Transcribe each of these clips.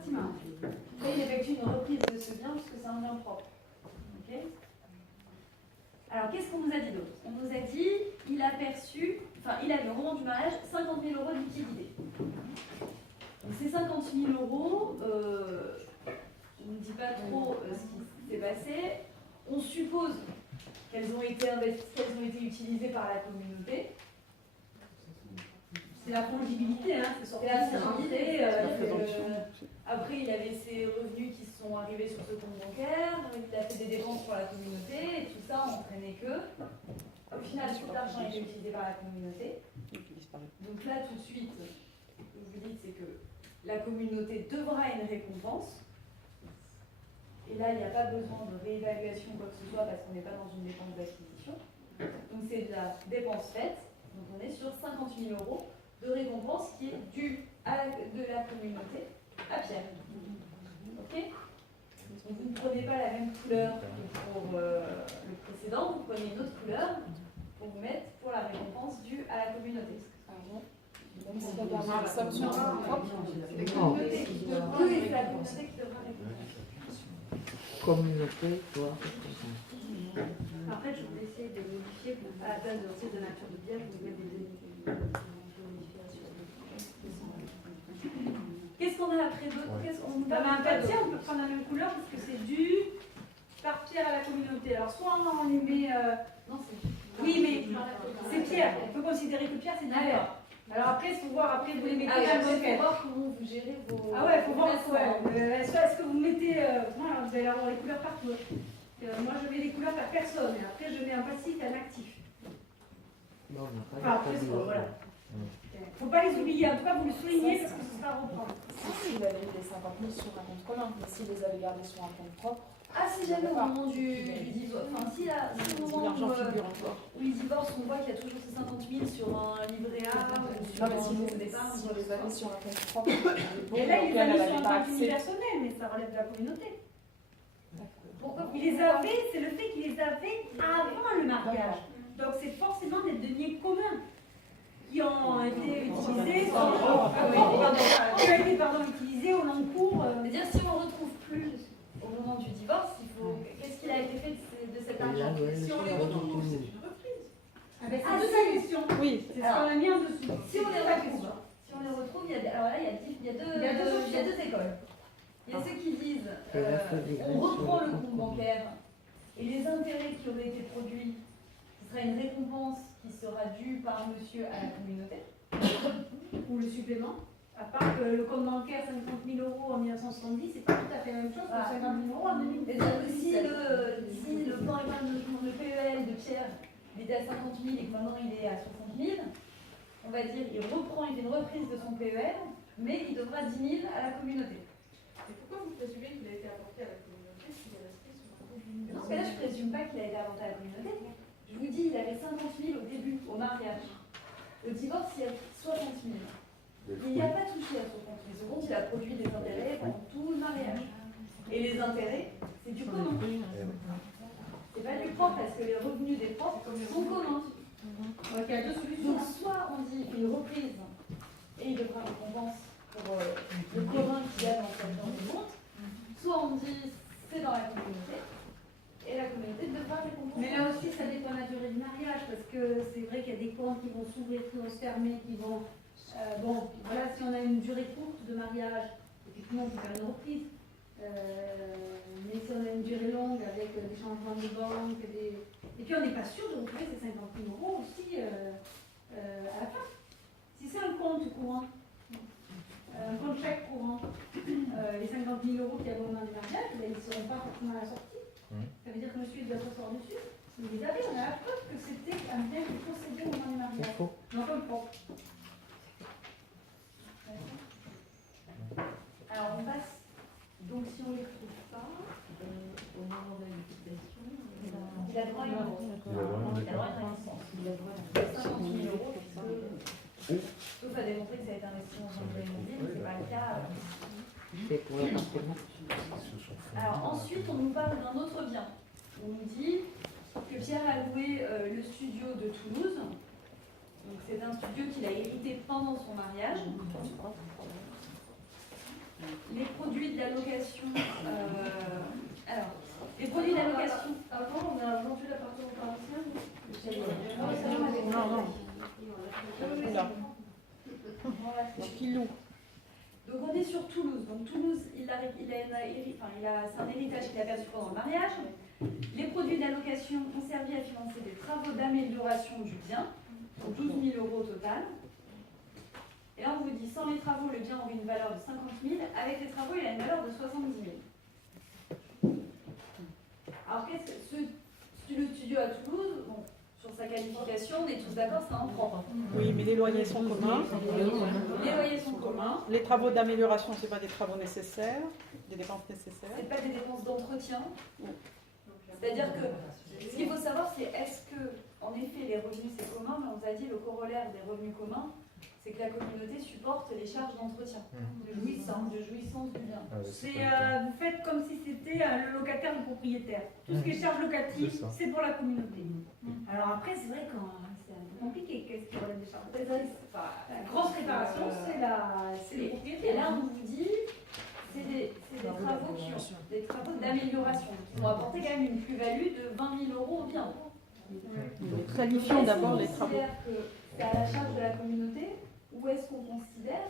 partie marge. Après, il effectue une reprise de ce bien puisque c'est un bien propre. Okay. Alors, qu'est-ce qu'on nous a dit d'autre? On nous a dit il a perçu, enfin, il avait au moment du mariage 50 000 euros de liquidité. Donc, ces 50 000 euros, on ne dit pas trop ce qui s'est passé. On suppose qu'elles ont été utilisées par la communauté. C'est la fongibilité, hein, c'est sorti la rentrée. Après, il avait ses revenus qui sont arrivés sur ce compte bancaire, il a fait des dépenses pour la communauté, et tout ça entraînait que, au final, tout l'argent était utilisé par la communauté. Donc là, tout de suite, ce que vous dites, c'est que la communauté devra une récompense. Et là, il n'y a pas besoin de réévaluation ou quoi que ce soit parce qu'on n'est pas dans une dépense d'acquisition. Donc c'est de la dépense faite. Donc on est sur 50 000 euros de récompense qui est due de la communauté à Pierre. Ok? Donc vous ne prenez pas la même couleur que pour le précédent, vous prenez une autre couleur pour vous mettre pour la récompense due à la communauté. Donc c'est la communauté qui devra récompenser. Communauté, toi. Après, je vais essayer de modifier à la place de nature de bière, je vais mettre des Qu'est-ce qu'on a après d'autre? On peut prendre la même couleur parce que c'est dû par Pierre à la communauté. Alors, soit on les met. Non, c'est. Oui, mais c'est Pierre. On peut considérer que Pierre, c'est Pierre. Alors après, il faut voir, après vous les mettez dans le bucket. Il faut voir comment vous gérez vos... Ah ouais, il faut voir, est-ce que vous mettez... moi, vous allez avoir les couleurs partout. Moi, je mets les couleurs par personne, et après, je mets un passif et un actif. Non, enfin, après, voilà. Il ne faut pas les oublier, en tout cas, vous le soulignez parce que ce sera à reprendre. Si il avait eu les 50 000 sur un compte commun, mais s'il les avait gardés sur un compte propre... Ah, si jamais au moment du divorce, enfin si au moment où il divorce, on voit qu'il y a toujours ces 50 000 sur un livret A ou sur un livret d'épargne. Si on les avait sur un compte propre, et là, il les a mis sur un compte personnel, mais ça relève de la communauté. Pourquoi il les avait, c'est le fait qu'il les avait avant le mariage. Donc c'est forcément des deniers communs qui ont été utilisés, utilisés au long cours. C'est-à-dire si on ne retrouve plus au moment du divorce, il faut. Qu'est-ce qu'il a été fait de cet argent? Si on les retrouve, c'est une reprise. C'est deux questions. Oui, c'est ce qu'on a mis en dessous. Si on les retrouve, il y a, alors là, il y a deux écoles. Il y a ceux qui disent on reprend le compte bancaire et les intérêts qui auraient été produits, ce sera une récompense qui sera due par monsieur à la communauté, ou le supplément. À part que le compte bancaire 50 000 euros en 1970, c'est pas tout à fait la même chose que 50 000 euros en 2017. Si le plan épargne le PEL de Pierre, il était à 50 000 et que maintenant il est à 60 000, on va dire il reprend, il fait une reprise de son PEL, mais il devra 10 000 à la communauté. Et pourquoi vous présumez qu'il a été apporté à la communauté s'il est resté sur un compte? Non, mais là je présume pas qu'il a été apporté à la communauté. Je vous dis, il avait 50 000 au début, au mariage. Au divorce, il y a 60 000. Il n'y a pas touché à ce compte. Ce compte, il a produit des intérêts pendant tout le mariage. Et les intérêts, c'est du commun. C'est pas du propre, parce que les revenus des propres sont communs. Donc il y a deux solutions. Donc soit on dit une reprise, et il devra récompense pour le commun qu'il y a dans du compte, soit on dit c'est dans la communauté, et la communauté devra récompenser. Mais là aussi, ça dépend de la durée du mariage, parce que c'est vrai qu'il y a des comptes qui vont s'ouvrir, qui vont se fermer, qui vont... bon, voilà, si on a une durée courte de mariage, effectivement, on peut faire une reprise. Mais si on a une durée longue avec des changements de banque, et puis on n'est pas sûr de retrouver ces 50 000 euros aussi à la fin. Si c'est un compte courant, un compte chèque courant, les 50 000 euros qu'il y a au moment du mariage, ils ne seront pas forcément à la sortie. Ça veut dire que monsieur doit s'asseoir dessus. Mais vous avez, on a la preuve que c'était un bien qui possédait au moment du mariage. Non, comme propre. Alors on passe. Donc si on ne les retrouve pas, au moment de la liquidation, il a droit à une récompense. Il a droit à 50 000 euros, sauf à démontrer que ça a été investi dans un bien immobilier, mais ce n'est pas le cas. C'est pour l'appartement. Alors ensuite, on nous parle d'un autre bien. On nous dit que Pierre a loué le studio de Toulouse. Donc c'est un studio qu'il a hérité pendant son mariage. Les produits d'allocation. Alors, les produits d'allocation. Avant, on a vendu l'appartement parisien. Non. Oula. Pilou. Donc on est sur Toulouse. Donc Toulouse, c'est un héritage qu'il a perçu pendant le mariage. Les produits d'allocation ont servi à financer des travaux d'amélioration du bien, donc 12 000 € au total. Et là on vous dit, sans les travaux, le bien aurait une valeur de 50 000. Avec les travaux, il a une valeur de 70 000. Alors le studio à Toulouse, bon, sur sa qualification, on est tous d'accord, c'est un propre. Oui, mais les loyers sont communs. Les loyers sont communs. Les travaux d'amélioration, ce n'est pas des travaux nécessaires, des dépenses nécessaires. Ce n'est pas des dépenses d'entretien. C'est-à-dire que ce qu'il faut savoir, c'est est-ce que, en effet, les revenus c'est commun, mais on vous a dit le corollaire des revenus communs, c'est que la communauté supporte les charges d'entretien, de jouissance du bien. Vous faites comme si c'était le locataire ou le propriétaire. Tout ce qui est charge locative, c'est pour la communauté. Alors après, c'est vrai que c'est un peu compliqué. Qu'est-ce qui relève des charges? La grosse réparation, c'est le propriétaire. Et là, on vous dit, c'est des travaux qui ont des travaux d'amélioration, qui vont apporter quand même une plus-value de 20 000 € au bien. Donc, qualifions d'abord les travaux. Est-ce qu'on considère que c'est à la charge de la communauté, ou est-ce qu'on considère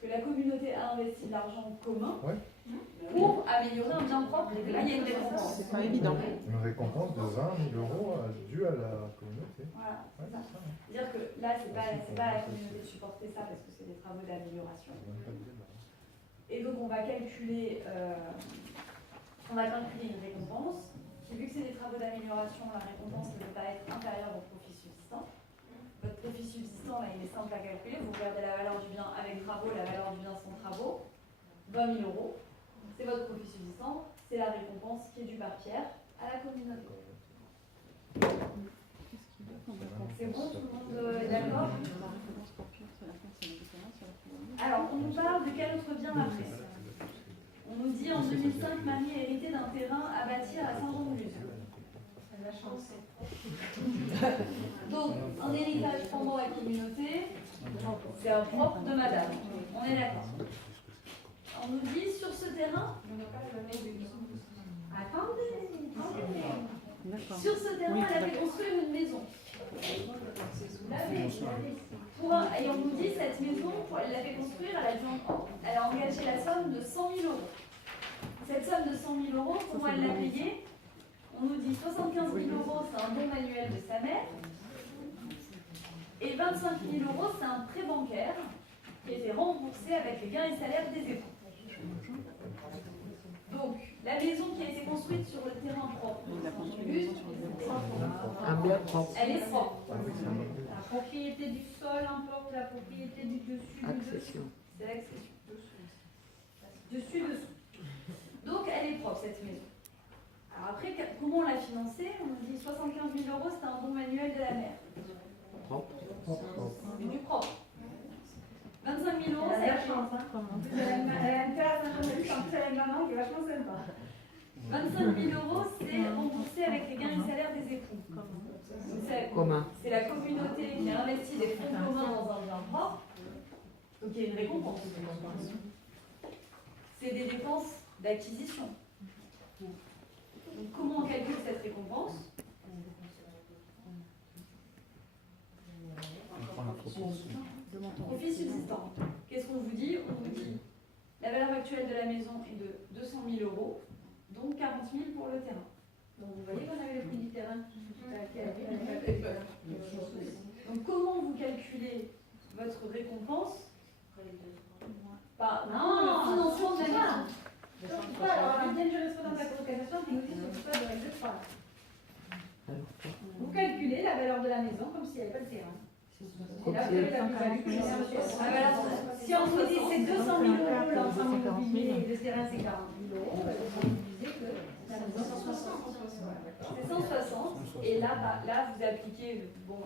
que la communauté a investi de l'argent commun pour améliorer un bien propre et que là il y a une récompense? C'est pas évident. Une récompense de 20 000 € due à la communauté. Voilà, c'est ça. C'est-à-dire que là, c'est pas à la communauté de supporter ça parce que c'est des travaux d'amélioration. Et donc on va calculer une récompense. Qui, vu que c'est des travaux d'amélioration, la récompense ne peut pas être inférieure au profit subsistant. Votre profit subsistant, là, il est simple à calculer. Vous regardez la valeur du bien avec travaux, la valeur du bien sans travaux. 20 000 €. C'est votre profit subsistant. C'est la récompense qui est due par Pierre à la communauté. C'est bon, tout le monde est d'accord? Alors, on nous parle de quel autre bien après? On nous dit en 2005, Marie a hérité d'un terrain à bâtir à Saint-Jean-de-Luz. C'est la chance. Donc, un héritage pendant la communauté, c'est un propre de madame. On est d'accord. On nous dit sur ce terrain, sur ce terrain, elle a fait construire une maison. Et on nous dit cette maison, elle l'a fait construire, elle a engagé la somme de 100 000 €. Cette somme de 100 000 €, comment elle l'a payée? On nous dit 75 000 € c'est un don manuel de sa mère, et 25 000 € c'est un prêt bancaire qui a été remboursé avec les gains et salaires des époux. Donc, la maison qui a été construite sur le terrain propre, Un bien propre. elle est propre. La propriété du sol importe la propriété du dessus. Accession. C'est l'accession. Dessus. Donc, elle est propre, cette maison. Alors après, comment on l'a financée? On nous dit 75 000 €, c'est un don manuel de la mère. Propre. C'est du propre. 25 000 €, Elle c'est a la chance, hein. Elle a une terrasse à Saint-Jean-de-Luz, en plus elle a une maman qui est vachement sympa. 25 000 € c'est remboursé avec les gains et salaires des époux. Commun. C'est la communauté qui a investi des fonds communs dans un bien propre, donc il y a une récompense. C'est des dépenses d'acquisition. Donc comment on calcule cette récompense? Profit subsistant. Qu'est-ce qu'on vous dit? On vous dit la valeur actuelle de la maison est de 200 000 €, donc 40 000 pour le terrain. Donc vous voyez qu'on avait le prix du terrain. Donc comment vous calculez votre récompense? Non, le financement de la maison. Alors, il y a une jurisprudence de la Cour de cassation qui nous dit que ce n'est pas de règle de trois. Vous calculez la valeur de la maison comme si elle n'avait pas de terrain. Et là, vous avez la plus-value. Si on vous dit c'est 200 000 € l'ensemble immobilier et le terrain c'est 40 000 €, vous disait que c'est 160. C'est 160. Et là, vous appliquez, bon,